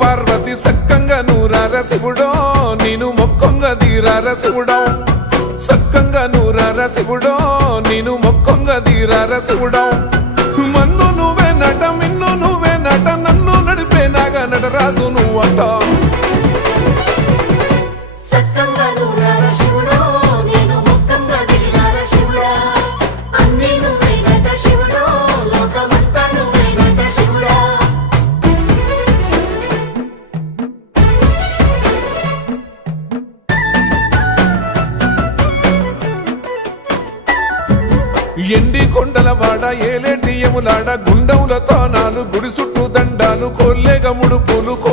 పార్వతి సక్కంగా నూరార శివుడో నేను మొక్కంగా తీరార శివుడో సక్కంగా నూరార శివుడో నేను మొక్కంగా తీరార శివుడో మన్ను నువ్వే నట మిన్ను నువ్వే నట నన్ను నడిపే నాగా నటరాజు నువ్వంట ఎండి కొండల వాడ ఏలేటి యములాడ గుండముల తానాలు గుడి చుట్టూ దండాలు కోల్లేగ ముడుపు